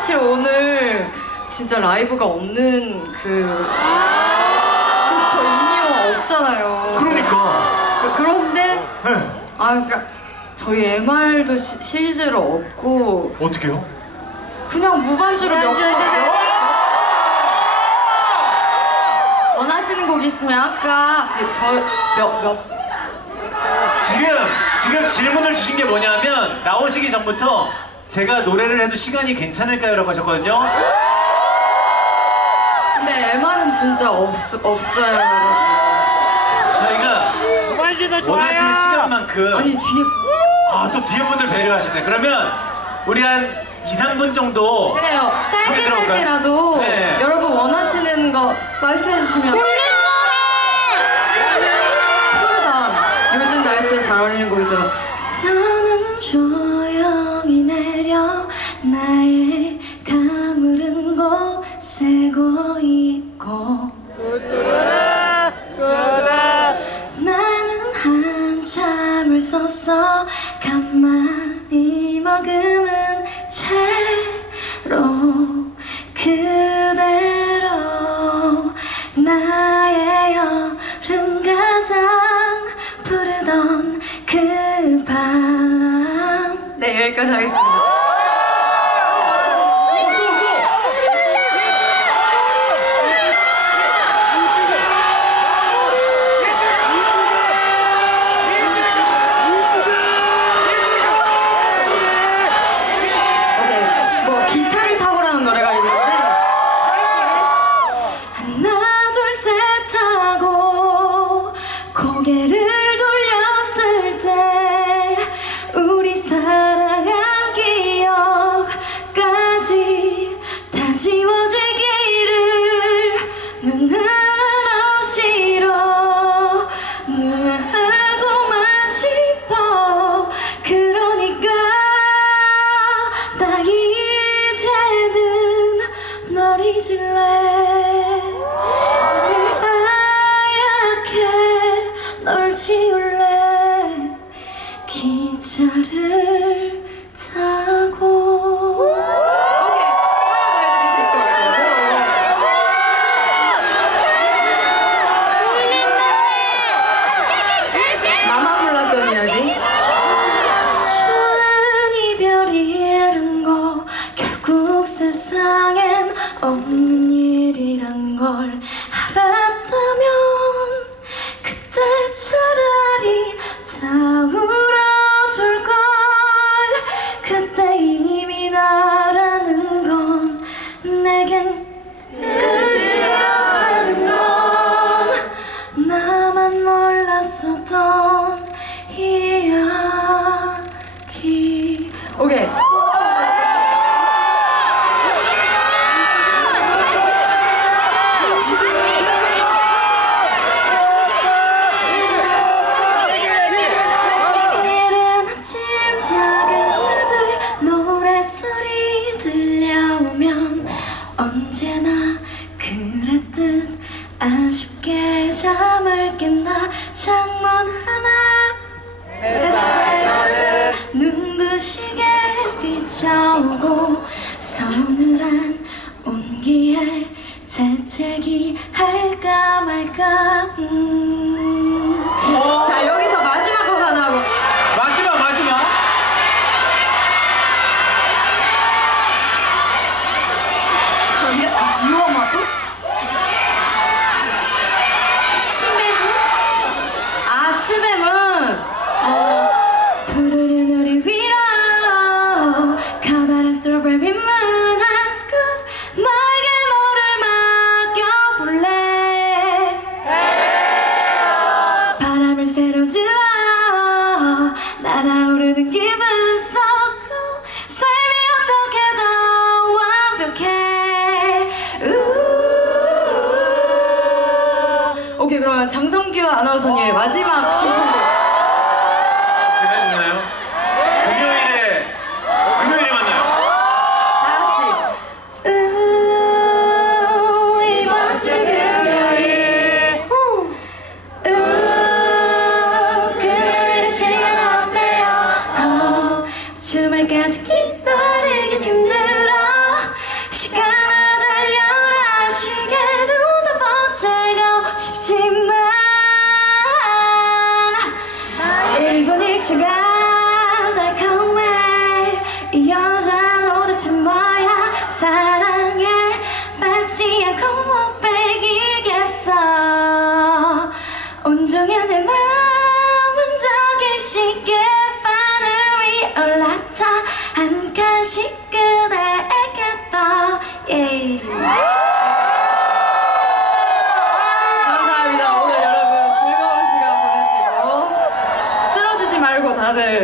사실 오늘 진짜 라이브가 없는 그 그래서 저 이니어 없잖아요. 그러니까. 그- 그런데 네. 아 그러니까 저희 MR도 시, 실제로 없고 어떻게요? 그냥 무반주로 몇 곡. 몇- 원하시는 곡 있으면 아까 그 저몇몇 지금 지금 질문을 주신 게 뭐냐면 나오시기 전부터 제가 노래를 해도 시간이 괜찮을까요 라고 하셨거든요. 근데 MR은 진짜 없 없어요. 여러분. 저희가 원하시는. 시간만큼 아니 뒤에 아 또 뒤에 분들 배려하시네. 그러면 우리 한 2, 3분 정도 그래요. 짧게 저기 들어갈까요? 짧게라도 네. 여러분 원하시는 거 말씀해 주시면 푸르다 요즘 날씨에 잘 어울리는 곡이죠. 나는 내려 나의 가물은 곳에 고있고 나는 한참을 섰어 가만히 머금은 채로 그대로 나의 여름 가장 부르던 그 밤 네 여기까지 하겠습니다 나만 몰랐었던 이야기. 오케이 창문 하나 햇살 눈부시게 비춰오고 서늘한 온기에 재채기 할까 말까 음. 자 여기서 마지막 곡 하나 하고 마지막 마지막. 이, 유어마도? 스트로베리 문한 스쿱 너에게 뭐를 맡겨볼래? 바람을 새로 질러 날아오르는 기분 so 삶이 어떻게 더 완벽해? 우. 오케이 그러면 장성규 아나운서님의 마지막 신청곡 주말까지 기다리긴 힘들어. 시간아 달려라. 시계로 다 번째고 싶지만 아, 1분 1초가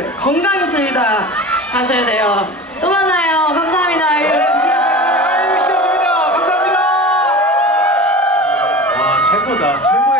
다들 건강해지다 가셔야 돼요. 또 만나요. 감사합니다. 시간입니다. 감사합니다. 와 최고다 최고.